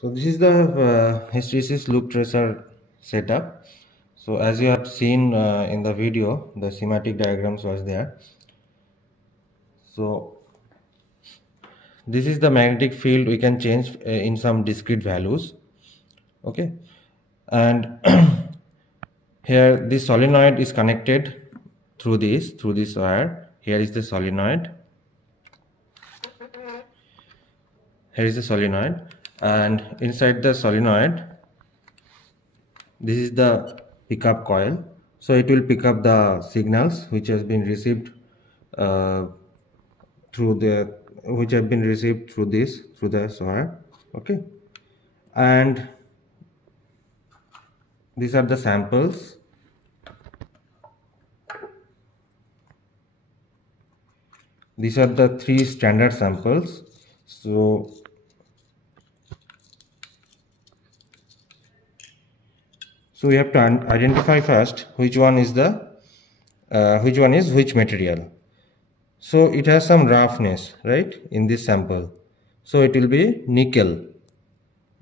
So this is the hysteresis loop tracer setup. So as you have seen in the video, the schematic diagrams was there. So this is the magnetic field we can change in some discrete values. Okay, and here this solenoid is connected through this wire. Here is the solenoid. Here is the solenoid, and inside the solenoid, this is the pickup coil. So it will pick up the signals which has been received uh, through the through the wire. Okay, and these are the samples. These are the three standard samples. So we have to identify first which one is which material. So it has some roughness, right, in this sample. So it will be nickel.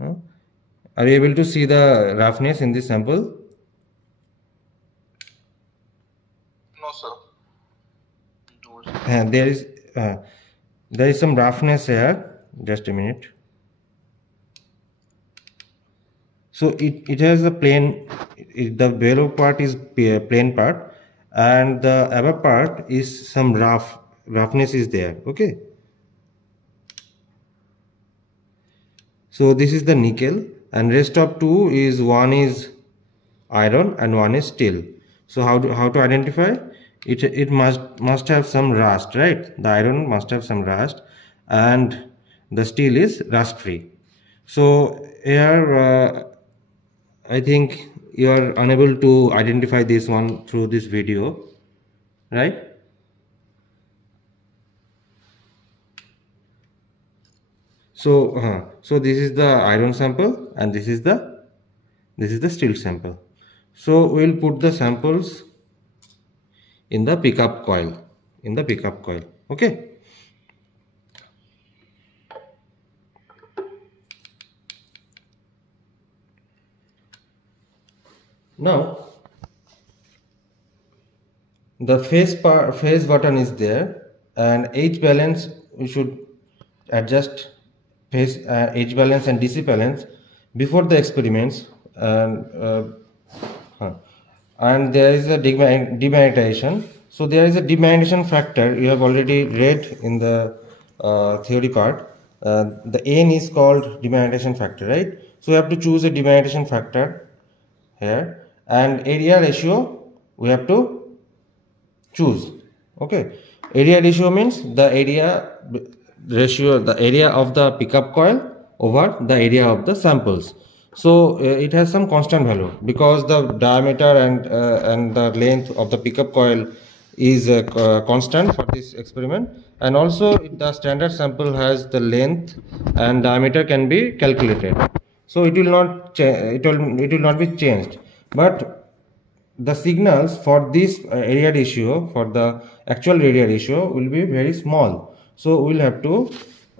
Are you able to see the roughness in this sample? No, sir. There is some roughness here. Just a minute. So it has a plain, the below part is plain part, and the above part is some roughness is there. Okay. So this is the nickel, and rest of two is, one is iron and one is steel. So how to identify it? It must have some rust, right? The iron must have some rust, and the steel is rust free. So here I think you are unable to identify this one through this video, right? So this is the iron sample, and this is the steel sample. So we'll put the samples in the pickup coil. Okay. Now the phase button is there, and H balance we should adjust phase H balance and DC balance before the experiments, and there is a demagnetization. So there is a demagnetization factor. You have already read in the theory part. The N is called demagnetization factor, right? So we have to choose a demagnetization factor here, and area ratio we have to choose. Okay, area ratio means the area of the pickup coil over the area of the samples. So it has some constant value because the diameter and the length of the pickup coil is constant for this experiment, and also the standard sample has the length and diameter can be calculated. So it will not be changed, but the signals for this area ratio, for the actual area ratio, will be very small. So we'll have to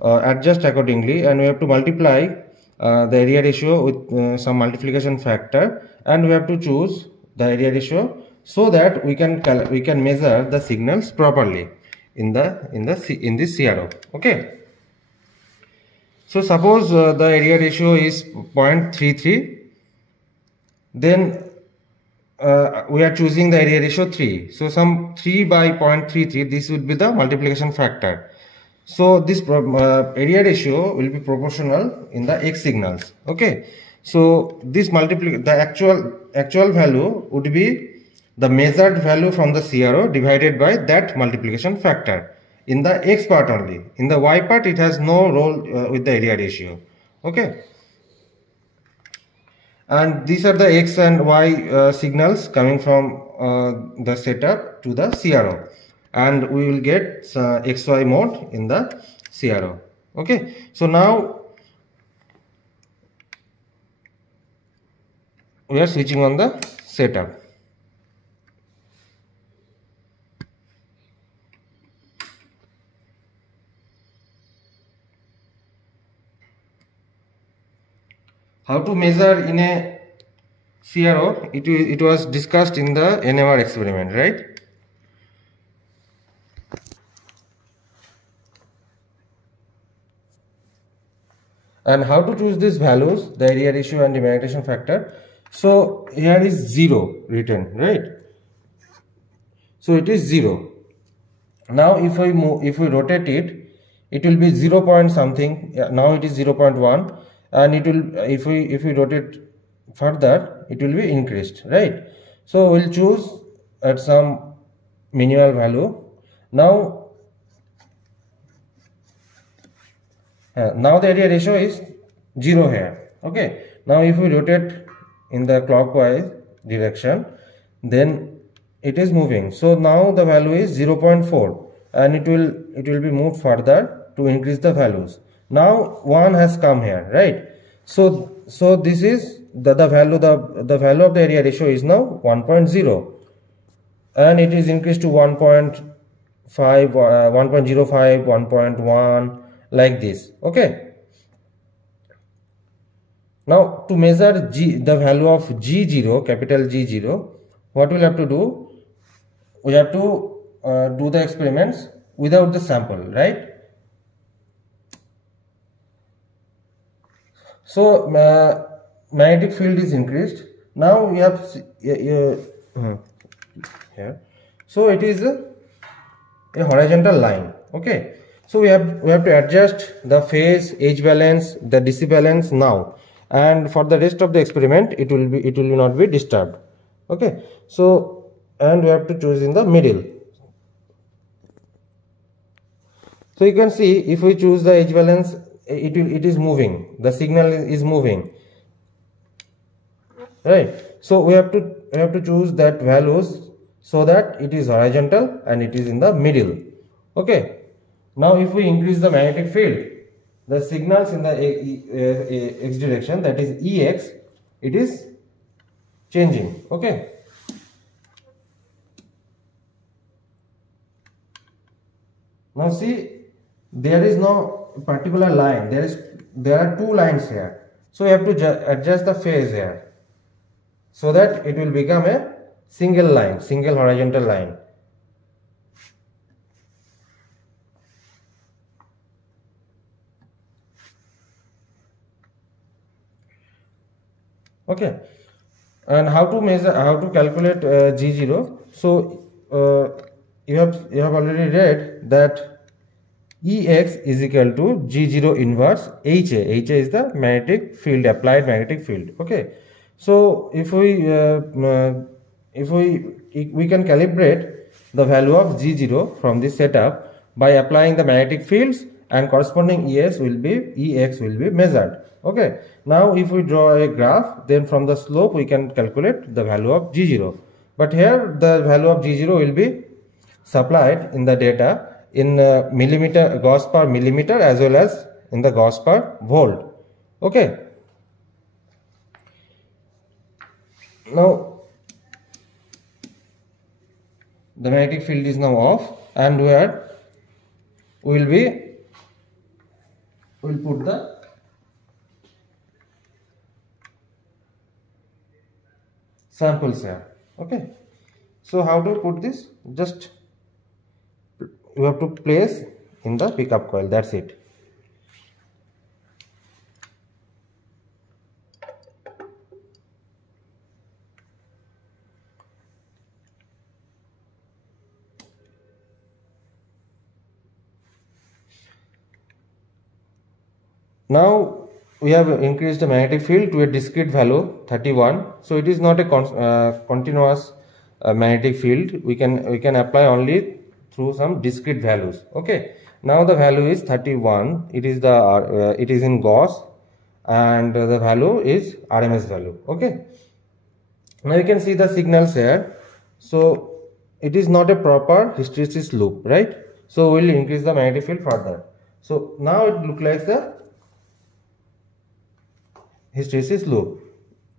adjust accordingly, and we have to multiply the area ratio with some multiplication factor, and we have to choose the area ratio so that we can measure the signals properly in this CRO. Okay. So suppose the area ratio is 0.33, then we are choosing the area ratio 3. So some 3 by 0.33, this would be the multiplication factor. So this area ratio will be proportional in the X signals. Okay. So this the actual value would be the measured value from the CRO divided by that multiplication factor in the X part only. In the Y part, it has no role with the area ratio. Okay. And these are the X and Y signals coming from the setup to the CRO, and we will get XY mode in the CRO. Okay, so now we are switching on the setup. How to measure in a CRO? It was discussed in the NMR experiment, right? And how to choose these values, the area ratio and the magnetization factor? So here is 0 written, right? So it is 0. Now if we rotate it, it will be 0 point something. Now it is 0.1, and it will, if we rotate further, it will be increased, right? So we'll choose at some minimal value. Now the area ratio is 0 here. Okay, now if we rotate in the clockwise direction, then it is moving. So now the value is 0.4, and it will be moved further to increase the values. Now 1 has come here, right? So this is the value of the area ratio is now 1.0, and it is increased to 1.5, 1.05, 1.1, like this. Okay, now to measure the value of G0, capital G0, what we'll have to do, we have to do the experiments without the sample, right? So magnetic field is increased. Now we have here, so it is a horizontal line. Okay, so we have to adjust the phase, H balance, the DC balance now, and for the rest of the experiment it will not be disturbed. Okay, so, and we have to choose in the middle. So you can see, if we choose the H balance, it is moving, the signal is moving, right? So we have to choose that values so that it is horizontal and it is in the middle. Okay, now if we increase the magnetic field, the signals in the x direction, that is Ex, it is changing. Okay, now see, there is no particular line, there are two lines here. So you have to adjust the phase here so that it will become a single line, single horizontal line. Okay, and how to measure, how to calculate G0? So you have already read that Ex is equal to G0 inverse HA. HA is the magnetic field, applied magnetic field. Okay, so if we can calibrate the value of G0 from this setup by applying the magnetic fields, and corresponding Ex will be measured. Okay, now if we draw a graph, then from the slope we can calculate the value of G0. But here the value of G0 will be supplied in the data in millimeter, Gauss per millimeter, as well as in the Gauss per volt. Okay, now the magnetic field is now off, and where we'll put the samples here. Okay, so how to put this? Just you have to place in the pickup coil, that's it. Now we have increased the magnetic field to a discrete value 31. So it is not a continuous magnetic field. We can apply only through some discrete values. Okay, now the value is 31. It is the it is in Gauss, and the value is RMS value. Okay, now you can see the signals here. So it is not a proper hysteresis loop, right? So we'll increase the magnetic field further. So now it looks like the hysteresis loop.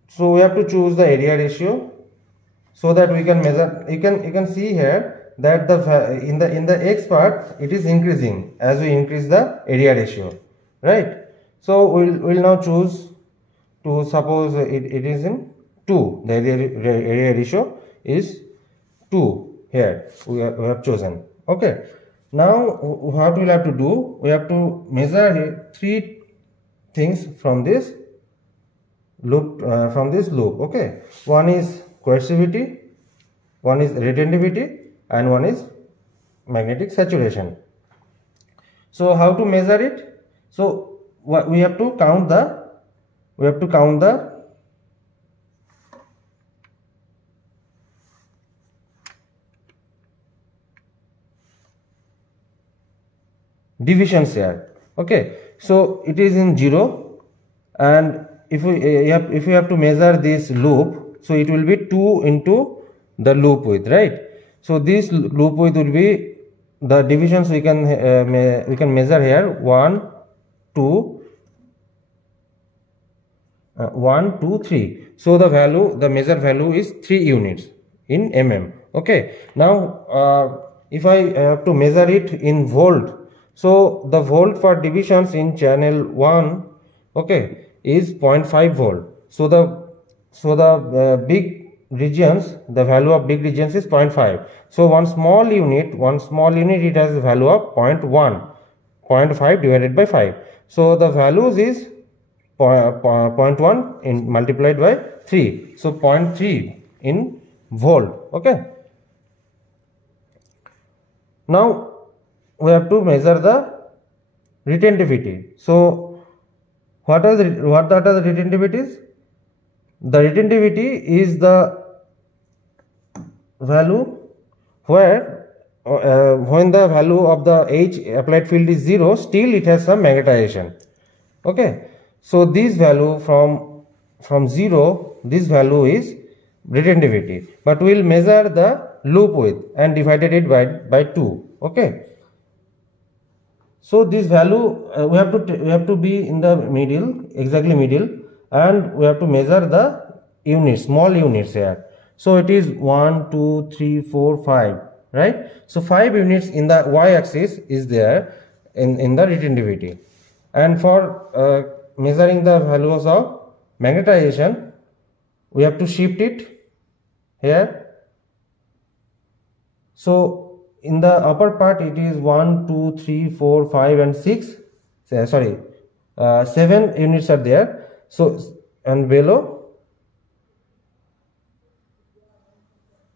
So we have to choose the area ratio so that we can measure. You can see here that the in the X part it is increasing as we increase the area ratio, right? So we'll now choose to suppose it is in 2, the area ratio is 2 here we have chosen. Okay, now what we'll have to do, we have to measure here 3 things from this loop, okay. One is coercivity, one is retentivity, and one is magnetic saturation. So how to measure it? So we have to count the divisions here. Okay, so it is in 0, and if we have to measure this loop, so it will be 2 into the loop width, right? So this loop width will be the divisions we can measure here 1 2 1 2 3. So the measure value is 3 units in mm. Okay, now if I have to measure it in volt, so the volt for divisions in channel 1, okay, is 0.5 volt. So the big regions, the value of big regions is 0.5. So one small unit it has a value of 0.5 divided by 5. So the values is 0.1 in multiplied by 3, so 0.3 in volt. Okay, now we have to measure the retentivity. So what are the retentivities? The retentivity is the value where when the value of the H applied field is 0, still it has some magnetization. Okay, so this value from 0, this value is retentivity, but we will measure the loop width and divided it by 2. Okay, so this value we have to be in the middle, exactly middle, and we have to measure the units, small units here. So it is 1 2 3 4 5, right? So 5 units in the y-axis is there in the retentivity. And for measuring the values of magnetization, we have to shift it here. So in the upper part it is 1 2 3 4 5 and 6, 7 units are there. So and below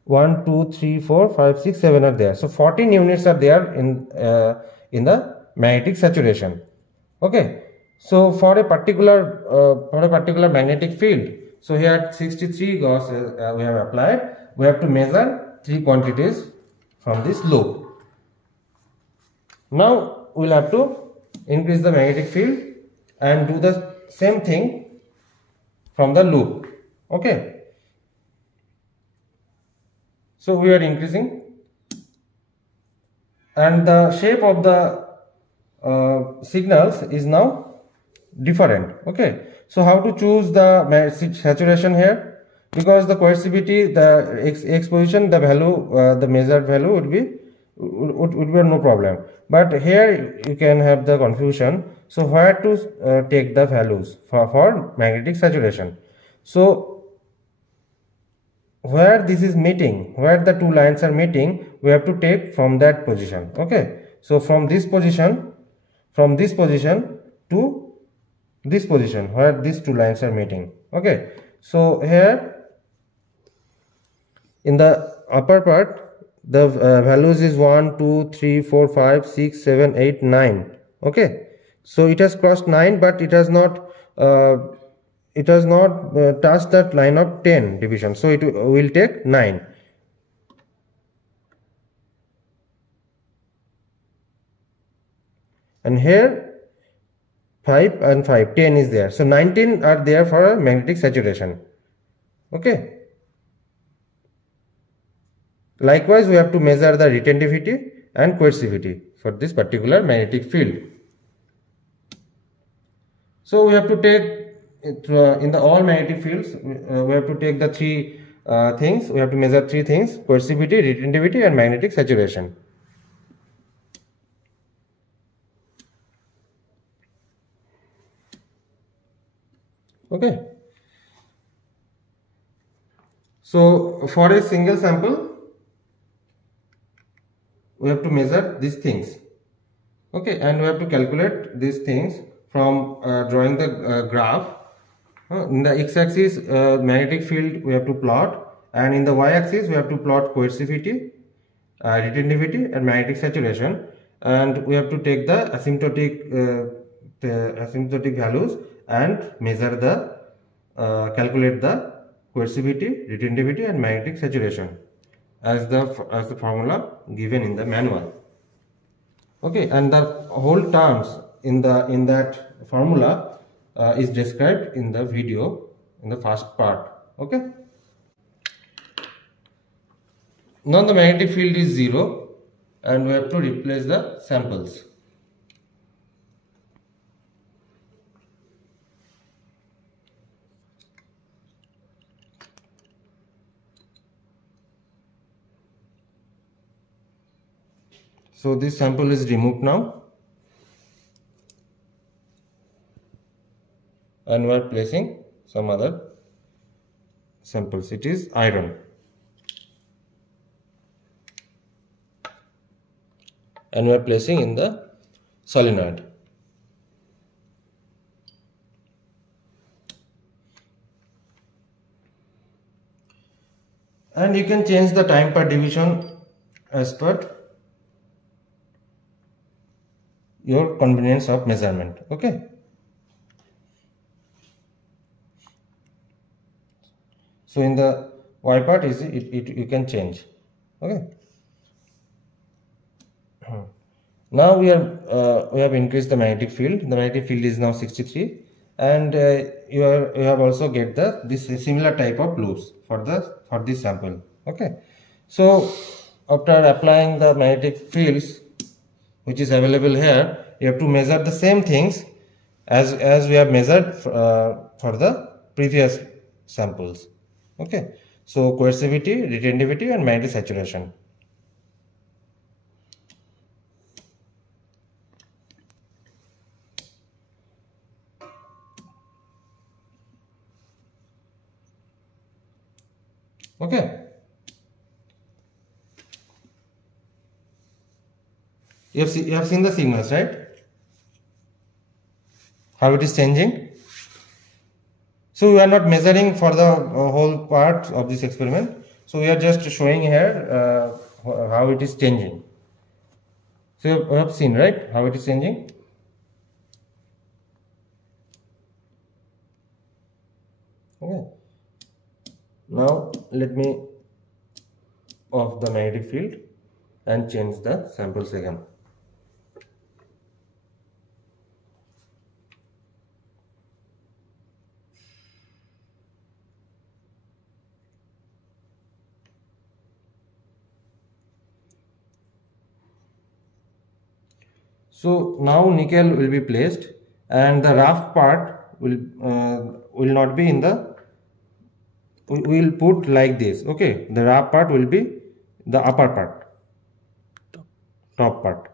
1 2 3 4 5 6 7 are there. So 14 units are there in the magnetic saturation. Okay, so for a particular magnetic field, so here 63 Gauss we have applied, we have to measure 3 quantities from this loop. Now we will have to increase the magnetic field and do the same thing from the loop. Okay, so we are increasing, and the shape of the signals is now different. Okay, so how to choose the saturation here? Because the coercivity, the x position, the value, the measured value would be no problem, but here you can have the confusion. So where to take the values for magnetic saturation? So where this is meeting, where the two lines are meeting, we have to take from that position. Okay, so from this position to this position where these two lines are meeting. Okay, so here in the upper part the values is 1 2 3 4 5 6 7 8 9. Okay, so it has crossed 9, but it has not touched that line of 10 division, so it will take 9. And here 5 and 5, 10 is there, so 19 are there for a magnetic saturation. Okay, likewise we have to measure the retentivity and coercivity for this particular magnetic field. So we have to take in the all magnetic fields, we have to take the 3 things. We have to measure 3 things: coercivity, retentivity, and magnetic saturation. Okay, So for a single sample we have to measure these things, okay, and we have to calculate these things from drawing the graph. In the x-axis magnetic field we have to plot, and in the y-axis we have to plot coercivity, retentivity and magnetic saturation, and we have to take the asymptotic values and measure the calculate the coercivity, retentivity and magnetic saturation as the formula given in the manual. Okay, and the whole terms in that formula is described in the video in the first part. Okay, now the magnetic field is 0 and we have to replace the samples. So this sample is removed now and we are placing some other samples. It is iron, and we are placing in the solenoid. And you can change the time per division as per your convenience of measurement. Okay, so in the y part is you can change. Okay, now we have increased the magnetic field. The magnetic field is now 63, and you have also get this similar type of loops for this sample. Okay, so after applying the magnetic fields which is available here, you have to measure the same things as we have measured for the previous samples. Okay, so coercivity, retentivity and magnetic saturation. Okay, you have seen the signals, right? How it is changing. So we are not measuring for the whole part of this experiment. So we are just showing here how it is changing. So you have seen, right, how it is changing. Okay. Now let me off the magnetic field and change the samples again. So now nickel will be placed, and the rough part will not be in the. We will put like this. Okay, the rough part will be the upper part, top part.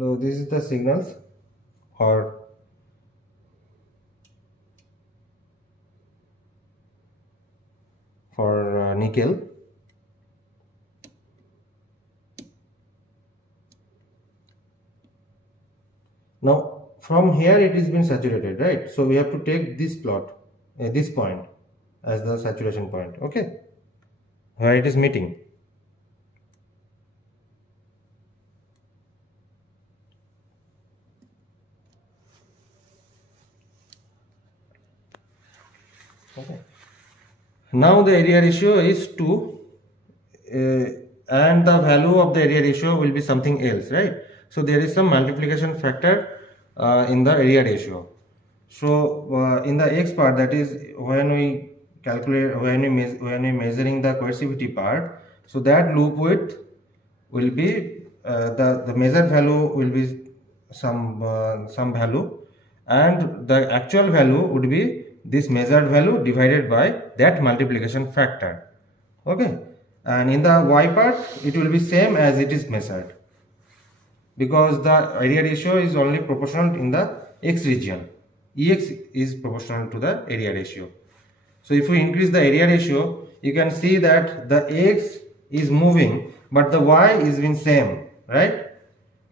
Now this is the signals for nickel. Now from here it is been saturated, right? So we have to take this plot, this point as the saturation point. Okay, where it is meeting. Okay. Now the area ratio is 2 and the value of the area ratio will be something else, right? So there is some multiplication factor in the area ratio. So in the x part, that is when we calculate, when we measuring the coercivity part, so that loop width will be the measured value will be some value, and the actual value would be this measured value divided by that multiplication factor. Okay, and in the y part it will be same as it is measured, because the area ratio is only proportional in the x region. Ex is proportional to the area ratio. So if we increase the area ratio, you can see that the x is moving but the y is being same, right?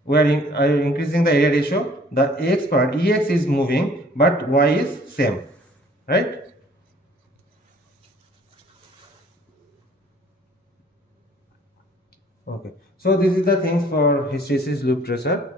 We are increasing the area ratio, the x part ex is moving but y is same, right? Okay, so this is the things for hysteresis loop tracer.